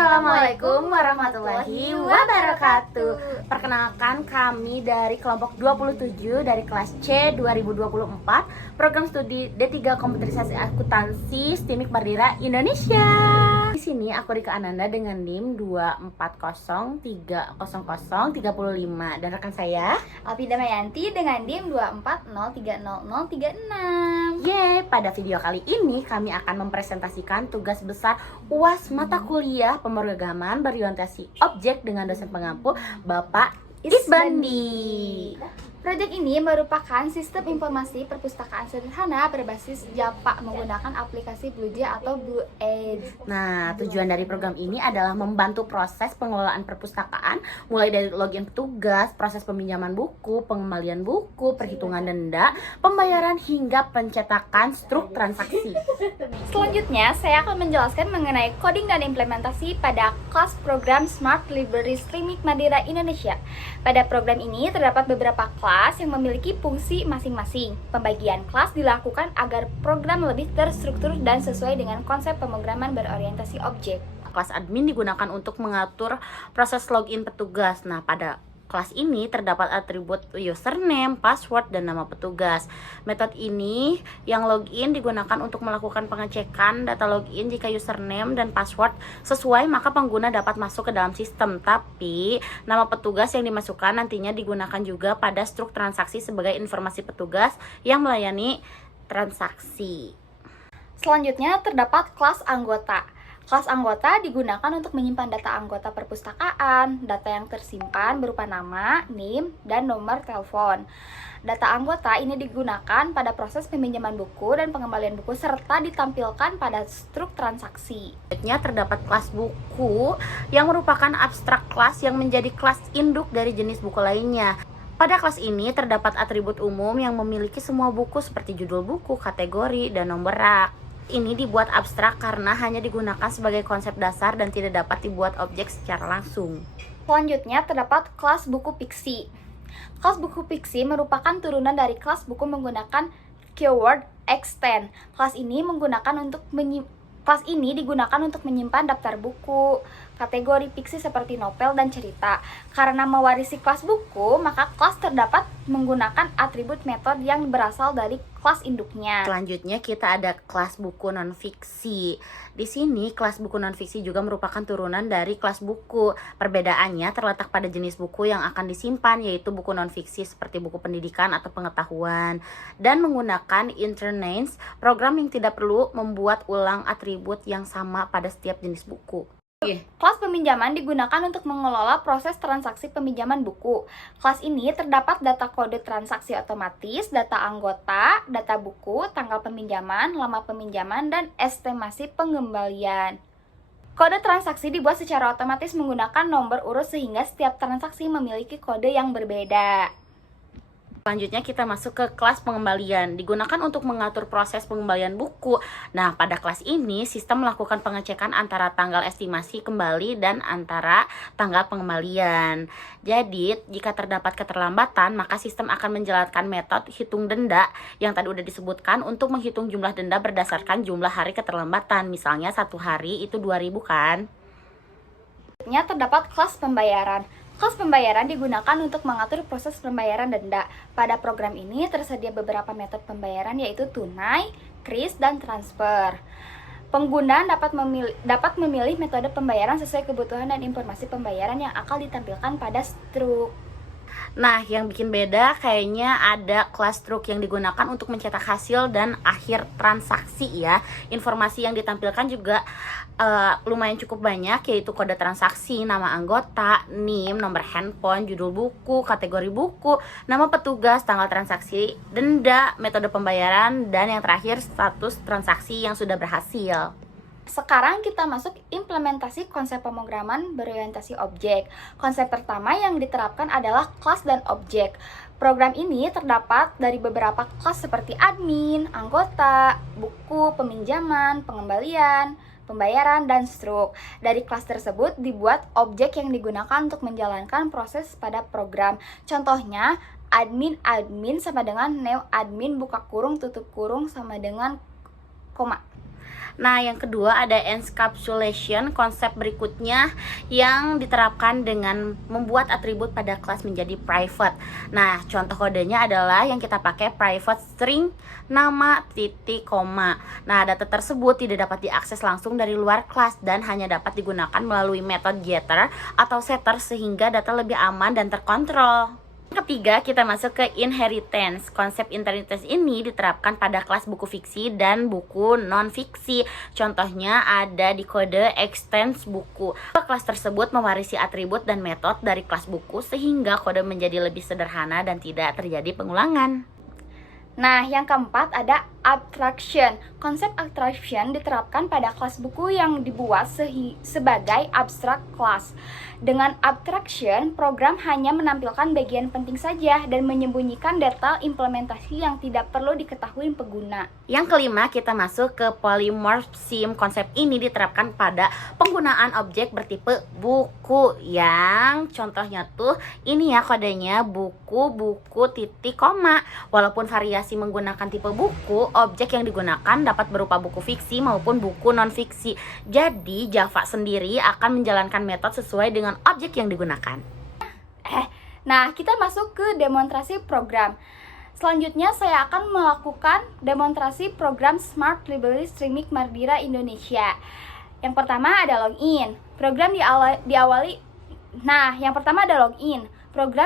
Assalamualaikum warahmatullahi wabarakatuh. Perkenalkan, kami dari kelompok 27 dari kelas C 2024, program studi D3 Komputerisasi Akuntansi STIMIK Bardira Indonesia. Di sini aku Rika Ananda dengan NIM 240300305 dan rekan saya Alpi Damayanti dengan NIM 240300036. Yeay, pada video kali ini kami akan mempresentasikan tugas besar UAS mata kuliah pemrograman berorientasi objek dengan dosen pengampu Bapak Isbandi. Proyek ini merupakan sistem informasi perpustakaan sederhana berbasis Java menggunakan aplikasi BlueJ atau Blue Edge. Nah, tujuan dari program ini adalah membantu proses pengelolaan perpustakaan mulai dari login petugas, proses peminjaman buku, pengembalian buku, perhitungan denda, pembayaran hingga pencetakan struk transaksi. Selanjutnya, saya akan menjelaskan mengenai coding dan implementasi pada kelas program Smart Library STIMIK Bardira Indonesia. Pada program ini terdapat beberapa kelas yang memiliki fungsi masing-masing. Pembagian kelas dilakukan agar program lebih terstruktur dan sesuai dengan konsep pemrograman berorientasi objek. Kelas admin digunakan untuk mengatur proses login petugas. Nah, pada kelas ini terdapat atribut username, password, dan nama petugas. Metode ini yang login digunakan untuk melakukan pengecekan data login. Jika username dan password sesuai, maka pengguna dapat masuk ke dalam sistem. Tapi, nama petugas yang dimasukkan nantinya digunakan juga pada struk transaksi sebagai informasi petugas yang melayani transaksi. Selanjutnya terdapat kelas anggota. Kelas anggota digunakan untuk menyimpan data anggota perpustakaan. Data yang tersimpan berupa nama, NIM, dan nomor telepon. Data anggota ini digunakan pada proses peminjaman buku dan pengembalian buku serta ditampilkan pada struk transaksi. Selanjutnya terdapat kelas buku yang merupakan abstrak kelas yang menjadi kelas induk dari jenis buku lainnya. Pada kelas ini terdapat atribut umum yang memiliki semua buku seperti judul buku, kategori, dan nomor rak. Ini dibuat abstrak karena hanya digunakan sebagai konsep dasar dan tidak dapat dibuat objek secara langsung. Selanjutnya terdapat kelas buku fiksi. Kelas buku fiksi merupakan turunan dari kelas buku menggunakan keyword extend. Kelas ini digunakan untuk menyimpan daftar buku, kategori fiksi seperti novel dan cerita. Karena mewarisi kelas buku, maka kelas terdapat menggunakan atribut metode yang berasal dari kelas induknya. Selanjutnya kita ada kelas buku non-fiksi. Di sini kelas buku non-fiksi juga merupakan turunan dari kelas buku. Perbedaannya terletak pada jenis buku yang akan disimpan, yaitu buku non-fiksi seperti buku pendidikan atau pengetahuan, dan menggunakan internals, program yang tidak perlu membuat ulang atribut yang sama pada setiap jenis buku. Kelas peminjaman digunakan untuk mengelola proses transaksi peminjaman buku. Kelas ini terdapat data kode transaksi otomatis, data anggota, data buku, tanggal peminjaman, lama peminjaman, dan estimasi pengembalian. Kode transaksi dibuat secara otomatis menggunakan nomor urut sehingga setiap transaksi memiliki kode yang berbeda. Selanjutnya kita masuk ke kelas pengembalian. Digunakan untuk mengatur proses pengembalian buku. Nah, pada kelas ini sistem melakukan pengecekan antara tanggal estimasi kembali dan antara tanggal pengembalian. Jadi, jika terdapat keterlambatan, maka sistem akan menjalankan metode hitung denda yang tadi udah disebutkan untuk menghitung jumlah denda berdasarkan jumlah hari keterlambatan. Misalnya 1 hari itu 2.000 kan? Selanjutnya terdapat kelas pembayaran. Kelas pembayaran digunakan untuk mengatur proses pembayaran denda. Pada program ini tersedia beberapa metode pembayaran yaitu tunai, kris, dan transfer. Pengguna dapat memilih metode pembayaran sesuai kebutuhan dan informasi pembayaran yang akan ditampilkan pada struk. Nah, yang bikin beda kayaknya ada kelas struk yang digunakan untuk mencetak hasil dan akhir transaksi ya. Informasi yang ditampilkan juga lumayan cukup banyak, yaitu kode transaksi, nama anggota, NIM, nomor handphone, judul buku, kategori buku, nama petugas, tanggal transaksi, denda, metode pembayaran, dan yang terakhir status transaksi yang sudah berhasil. Sekarang kita masuk implementasi konsep pemrograman berorientasi objek. Konsep pertama yang diterapkan adalah kelas dan objek. Program ini terdapat dari beberapa kelas seperti admin, anggota, buku, peminjaman, pengembalian, pembayaran, dan struk. Dari kelas tersebut dibuat objek yang digunakan untuk menjalankan proses pada program. Contohnya, admin sama dengan new admin buka kurung tutup kurung sama dengan koma. Nah, yang kedua ada encapsulation, konsep berikutnya yang diterapkan dengan membuat atribut pada kelas menjadi private. Nah, contoh kodenya adalah yang kita pakai private string nama titik koma. Nah, data tersebut tidak dapat diakses langsung dari luar kelas dan hanya dapat digunakan melalui metode getter atau setter sehingga data lebih aman dan terkontrol. Ketiga, kita masuk ke inheritance. Konsep inheritance ini diterapkan pada kelas buku fiksi dan buku non-fiksi. Contohnya ada di kode extends buku. Kelas tersebut mewarisi atribut dan metode dari kelas buku sehingga kode menjadi lebih sederhana dan tidak terjadi pengulangan. Nah, yang keempat ada abstraction. Konsep abstraction diterapkan pada kelas buku yang dibuat sebagai abstract class. Dengan abstraction, program hanya menampilkan bagian penting saja dan menyembunyikan detail implementasi yang tidak perlu diketahui pengguna. Yang kelima, kita masuk ke polymorphism. Konsep ini diterapkan pada penggunaan objek bertipe buku, yang contohnya tuh ini ya kodenya buku titik koma. Walaupun variasi menggunakan tipe buku, objek yang digunakan dapat berupa buku fiksi maupun buku non-fiksi. Jadi Java sendiri akan menjalankan metode sesuai dengan objek yang digunakan. Nah, kita masuk ke demonstrasi program. Selanjutnya saya akan melakukan demonstrasi program Smart Library Streaming Mardira Indonesia. Yang pertama ada login. Program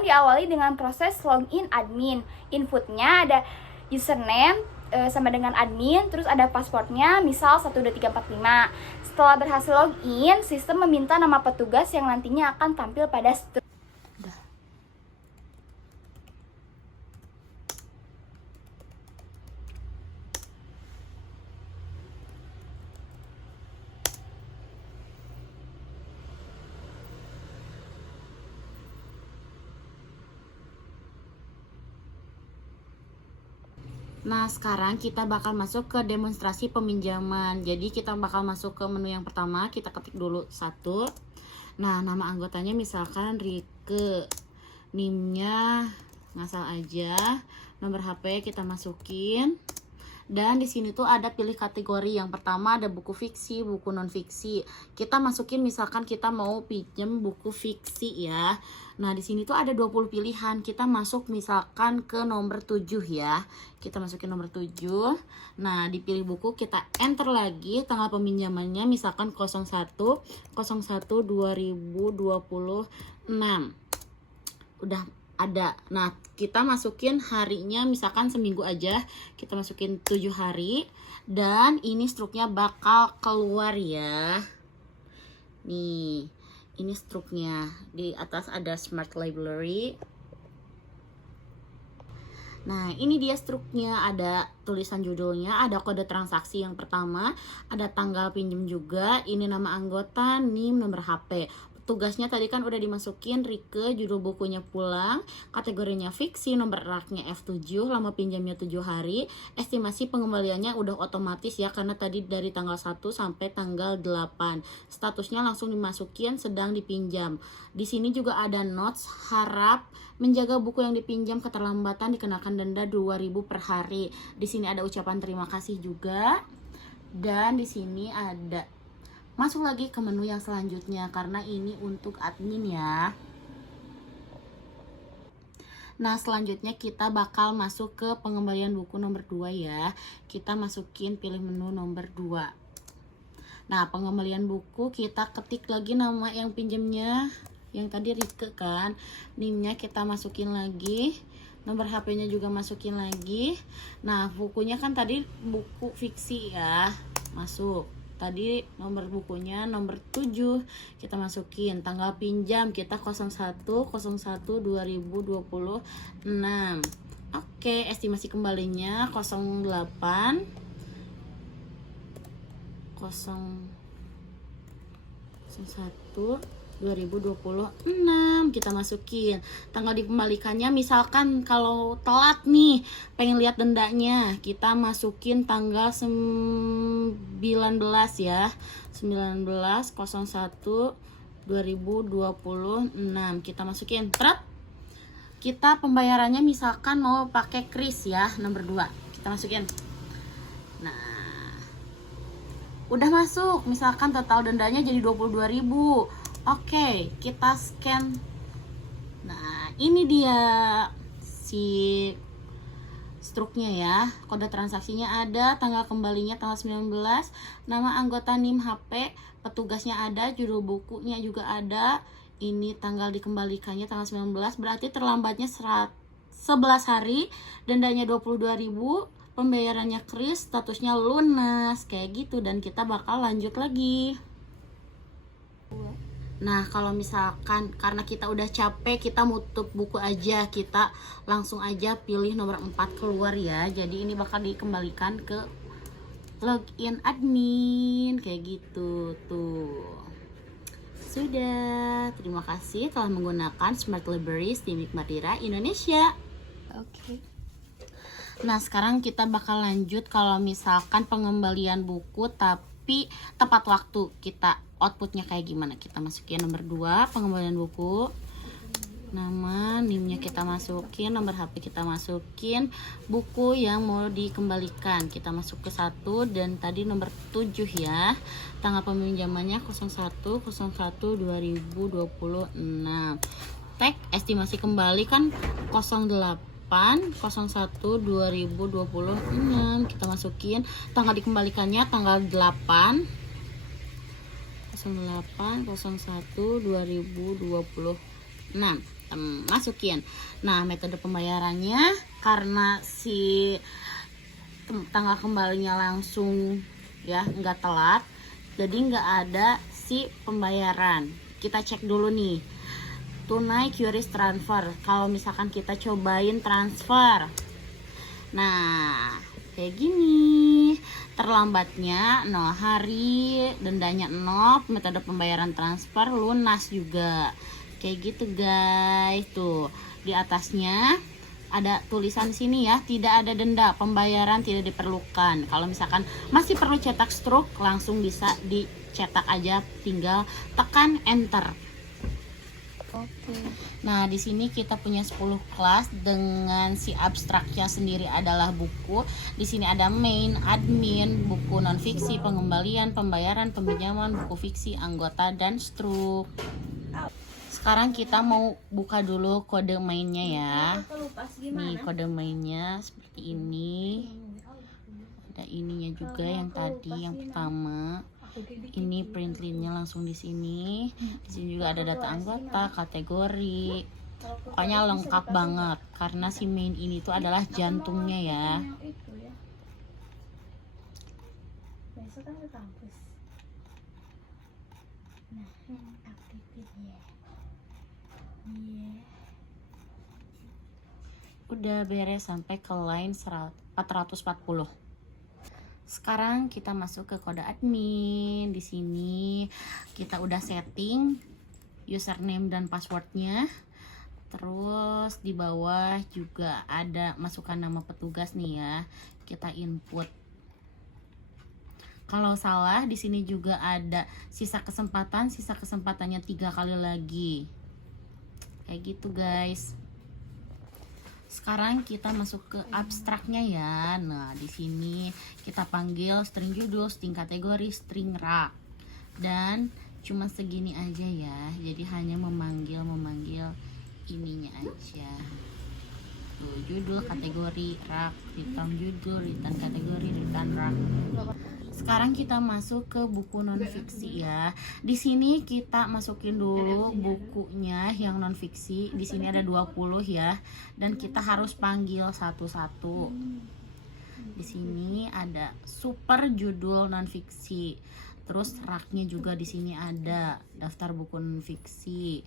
diawali dengan proses login admin. Inputnya ada username sama dengan admin, terus ada passwordnya, misal 12345. Setelah berhasil login, sistem meminta nama petugas yang nantinya akan tampil pada Nah, sekarang kita bakal masuk ke demonstrasi peminjaman. Jadi kita bakal masuk ke menu yang pertama. Kita ketik dulu 1. Nah, nama anggotanya misalkan Rike. NIM-nya ngasal aja. Nomor HP kita masukin. Dan di sini tuh ada pilih kategori. Yang pertama ada buku fiksi, buku non fiksi. Kita masukin misalkan kita mau pinjam buku fiksi ya. Nah, di sini tuh ada 20 pilihan. Kita masuk misalkan ke nomor 7 ya. Kita masukin nomor 7. Nah, dipilih buku, kita enter lagi tanggal peminjamannya misalkan 01/01/2026. Udah ada. Nah, kita masukin harinya misalkan seminggu aja. Kita masukin 7 hari. Dan ini struknya bakal keluar ya. Nih, ini struknya. Di atas ada Smart Library. Nah, ini dia struknya. Ada tulisan judulnya, ada kode transaksi yang pertama, ada tanggal pinjam juga, ini nama anggota, NIM, nomor HP. Tugasnya tadi kan udah dimasukin Rike, judul bukunya pulang, kategorinya fiksi, nomor raknya F7, lama pinjamnya 7 hari, estimasi pengembaliannya udah otomatis ya karena tadi dari tanggal 1 sampai tanggal 8. Statusnya langsung dimasukin sedang dipinjam. Di sini juga ada notes, harap menjaga buku yang dipinjam keterlambatan dikenakan denda 2.000 per hari. Di sini ada ucapan terima kasih juga. Dan di sini ada masuk lagi ke menu yang selanjutnya karena ini untuk admin ya. Nah, selanjutnya kita bakal masuk ke pengembalian buku nomor 2 ya. Kita masukin pilih menu nomor 2. Nah, pengembalian buku kita ketik lagi nama yang pinjamnya. Yang tadi Rike kan. NIM-nya kita masukin lagi. Nomor HP-nya juga masukin lagi. Nah, bukunya kan tadi buku fiksi ya. Masuk. Tadi nomor bukunya nomor 7 kita masukin, tanggal pinjam kita 01/01/2026. Oke, estimasi kembalinya 08 01/2026 kita masukin. Tanggal dikembalikannya misalkan kalau telat nih pengen lihat dendanya, kita masukin tanggal 19 ya. 19/01/2026 kita masukin. Kita pembayarannya misalkan mau pakai kris ya, nomor 2 kita masukin. Nah, udah masuk, misalkan total dendanya jadi 22.000. Oke, kita scan. Nah, ini dia si struknya ya. Kode transaksinya ada, tanggal kembalinya tanggal 19, nama anggota NIM HP, petugasnya ada, judul bukunya juga ada. Ini tanggal dikembalikannya tanggal 19, berarti terlambatnya 11 hari, dendanya 22.000, pembayarannya kris, statusnya lunas, kayak gitu. Dan kita bakal lanjut lagi. Nah, kalau misalkan karena kita udah capek, kita nutup buku aja, kita langsung aja pilih nomor 4 keluar ya. Jadi ini bakal dikembalikan ke login admin, kayak gitu tuh. Sudah, terima kasih telah menggunakan Smart Library Stimik Madira Indonesia. Oke. Nah, sekarang kita bakal lanjut kalau misalkan pengembalian buku tapi tepat waktu. Kita outputnya kayak gimana? Kita masukin nomor 2, pengembalian buku. Nama, NIM-nya kita masukin, nomor HP kita masukin, buku yang mau dikembalikan kita masuk ke 1, dan tadi nomor 7 ya. Tanggal peminjamannya 01/01/2026. Tag estimasi kembali kan 08/01/2026. Kita masukin tanggal dikembalikannya tanggal 8/01/2026. Masukin. Nah, metode pembayarannya karena si tanggal kembalinya langsung ya, nggak telat, jadi nggak ada si pembayaran. Kita cek dulu nih, tunai, QRIS, transfer. Kalau misalkan kita cobain transfer, nah kayak gini, terlambatnya 0 hari, dendanya 0, metode pembayaran transfer, lunas juga. Kayak gitu guys. Tuh, di atasnya ada tulisan sini ya, tidak ada denda, pembayaran tidak diperlukan. Kalau misalkan masih perlu cetak struk, langsung bisa dicetak aja, tinggal tekan enter. Oke. Nah, di sini kita punya 10 kelas dengan si abstraknya sendiri adalah buku. Di sini ada main, admin, buku non fiksi, pengembalian, pembayaran, peminjaman, buku fiksi, anggota, dan struk. Sekarang kita mau buka dulu kode mainnya ya. Nih kode mainnya seperti ini. Ada ininya juga yang tadi, yang pertama. Ini print linknya langsung di sini. Di sini juga ada data anggota, kategori. Pokoknya lengkap banget karena si main ini tuh adalah jantungnya ya. Besok kan ke kampus. Nah, aktifin ya. Iya. Udah beres sampai ke line 440. Sekarang kita masuk ke kode admin. Di sini kita udah setting username dan passwordnya. Terus di bawah juga ada masukkan nama petugas nih ya. Kita input. Kalau salah di sini juga ada sisa kesempatannya 3 kali lagi. Kayak gitu guys. Sekarang kita masuk ke abstraknya ya. Nah, di sini kita panggil string judul, string kategori, string rak. Dan cuma segini aja ya. Jadi hanya memanggil ininya aja. Tuh, judul, kategori, rak, return judul, return kategori, return rak. Sekarang kita masuk ke buku non fiksi ya. Di sini kita masukin dulu bukunya yang non fiksi. Di sini ada 20 ya, dan kita harus panggil satu-satu. Di sini ada super judul non fiksi. Terus raknya juga di sini ada daftar buku non fiksi.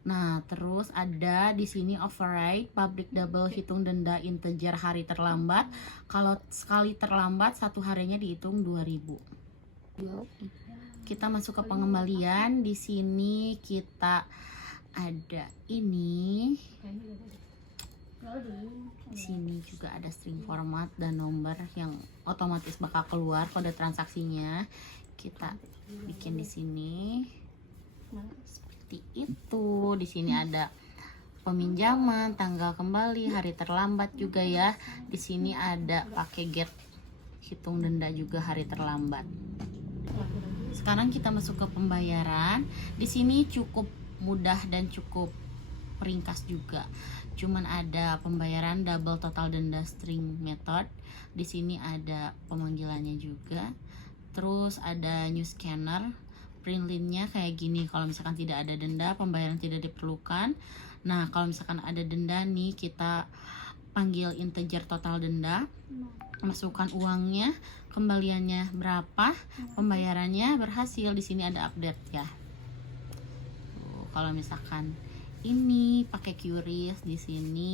Nah, terus ada di sini override public double, hitung denda integer hari terlambat. Kalau sekali terlambat 1 harinya dihitung 2.000. Kita masuk ke pengembalian. Di sini kita ada ini. Di sini juga ada string format dan nomor yang otomatis bakal keluar kode transaksinya. Kita bikin di sini. Seperti itu. Di sini ada peminjaman, tanggal kembali, hari terlambat juga ya. Di sini ada pakai get hitung denda juga hari terlambat. Sekarang kita masuk ke pembayaran. Di sini cukup mudah dan cukup ringkas juga. Cuman ada pembayaran double total denda string method. Di sini ada pemanggilannya juga. Terus ada new scanner. Print line-nya kayak gini. Kalau misalkan tidak ada denda, pembayaran tidak diperlukan. Nah, kalau misalkan ada denda nih, kita panggil integer total denda, masukkan uangnya, kembaliannya berapa, pembayarannya berhasil. Di sini ada update ya. Tuh, kalau misalkan ini pakai QRIS, di sini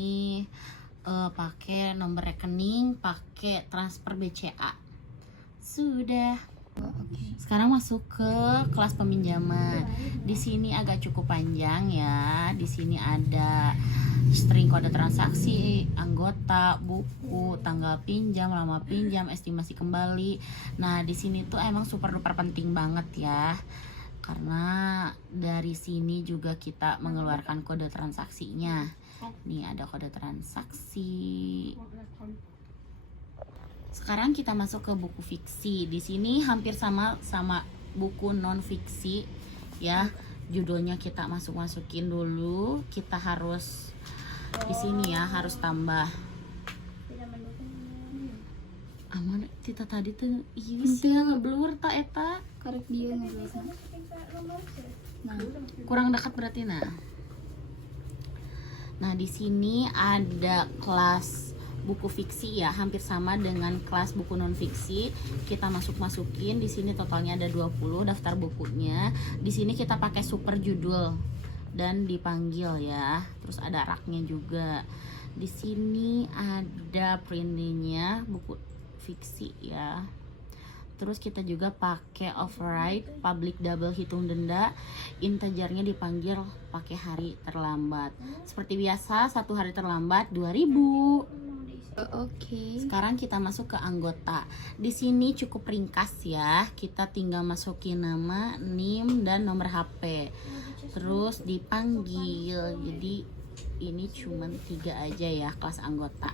pakai nomor rekening, pakai transfer BCA. Sudah. Sekarang masuk ke kelas peminjaman. Di sini agak cukup panjang ya. Di sini ada string kode transaksi, anggota, buku, tanggal pinjam, lama pinjam, estimasi kembali. Nah, di sini tuh emang super duper penting banget ya. Karena dari sini juga kita mengeluarkan kode transaksinya. Nih ada kode transaksi. Sekarang kita masuk ke buku fiksi. Di sini hampir sama buku non fiksi ya. Judulnya kita masukin dulu. Kita harus di sini ya, harus tambah. Aman kita tadi tuh iya sih ngeblur tak eta. Karek dia ngeblur. Nah, kurang dekat berarti nah. Nah, di sini ada kelas buku fiksi ya, hampir sama dengan kelas buku non fiksi. Kita masukin di sini totalnya ada 20 daftar bukunya. Di sini kita pakai super judul dan dipanggil ya. Terus ada raknya juga. Di sini ada printnya buku fiksi ya. Terus kita juga pakai override public double hitung denda, integernya dipanggil pakai hari terlambat. Seperti biasa, 1 hari terlambat 2000. Oke. Sekarang kita masuk ke anggota. Di sini cukup ringkas ya. Kita tinggal masukin nama, NIM dan nomor HP. Terus dipanggil. Jadi ini cuman 3 aja ya kelas anggota.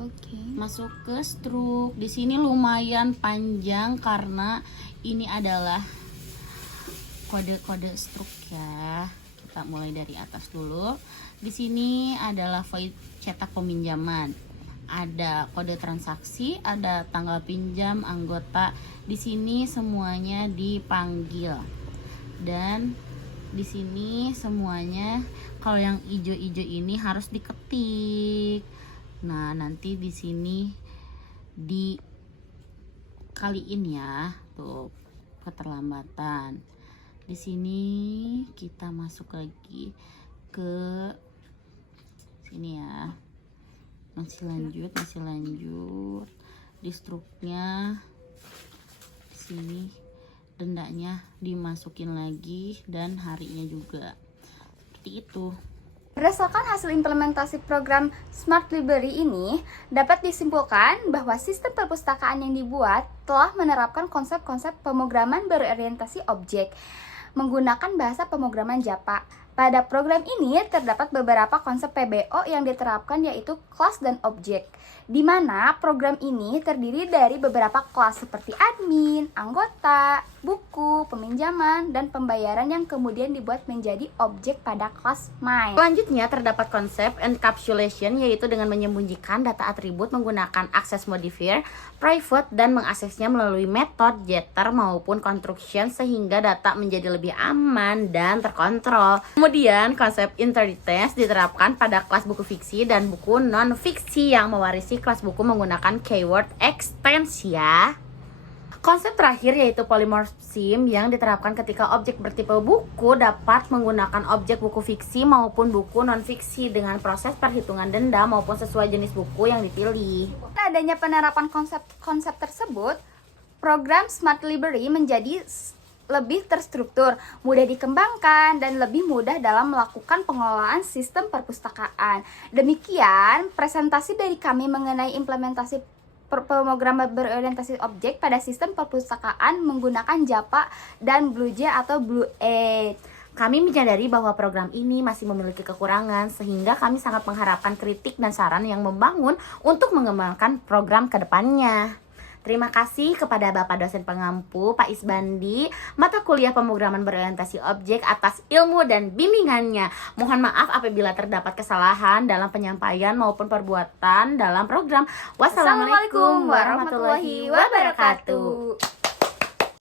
Oke. Masuk ke struk. Di sini lumayan panjang karena ini adalah kode-kode struk ya. Kita mulai dari atas dulu. Di sini adalah void cetak peminjaman. Ada kode transaksi, ada tanggal pinjam, anggota. Di sini semuanya dipanggil. Dan di sini semuanya kalau yang ijo-ijo ini harus diketik. Nah, nanti di sini dikaliin ya, tuh keterlambatan. Di sini kita masuk lagi ke sini ya. Masih lanjut di struknya. Di sini dendanya dimasukin lagi dan harinya juga. Seperti itu. Berdasarkan hasil implementasi program Smart Library ini, dapat disimpulkan bahwa sistem perpustakaan yang dibuat telah menerapkan konsep-konsep pemrograman berorientasi objek menggunakan bahasa pemrograman Java. Pada program ini terdapat beberapa konsep PBO yang diterapkan, yaitu kelas dan objek, di mana program ini terdiri dari beberapa kelas seperti admin, anggota, buku, peminjaman, dan pembayaran yang kemudian dibuat menjadi objek pada kelas main. Selanjutnya terdapat konsep encapsulation, yaitu dengan menyembunyikan data atribut menggunakan access modifier, private, dan mengaksesnya melalui metode getter maupun construction sehingga data menjadi lebih aman dan terkontrol. Kemudian konsep inheritance diterapkan pada kelas buku fiksi dan buku non fiksi yang mewarisi kelas buku menggunakan keyword extends ya. Konsep terakhir yaitu polymorphism yang diterapkan ketika objek bertipe buku dapat menggunakan objek buku fiksi maupun buku non fiksi dengan proses perhitungan denda maupun sesuai jenis buku yang dipilih. Adanya penerapan konsep tersebut, program Smart Library menjadi lebih terstruktur, mudah dikembangkan, dan lebih mudah dalam melakukan pengelolaan sistem perpustakaan. Demikian presentasi dari kami mengenai implementasi pemrograman berorientasi objek pada sistem perpustakaan menggunakan Java dan BlueJ atau Blue8. Kami menyadari bahwa program ini masih memiliki kekurangan, sehingga kami sangat mengharapkan kritik dan saran yang membangun untuk mengembangkan program ke depannya. Terima kasih kepada Bapak dosen pengampu Pak Isbandi mata kuliah pemrograman berorientasi objek atas ilmu dan bimbingannya. Mohon maaf apabila terdapat kesalahan dalam penyampaian maupun perbuatan dalam program. Wassalamualaikum warahmatullahi wabarakatuh.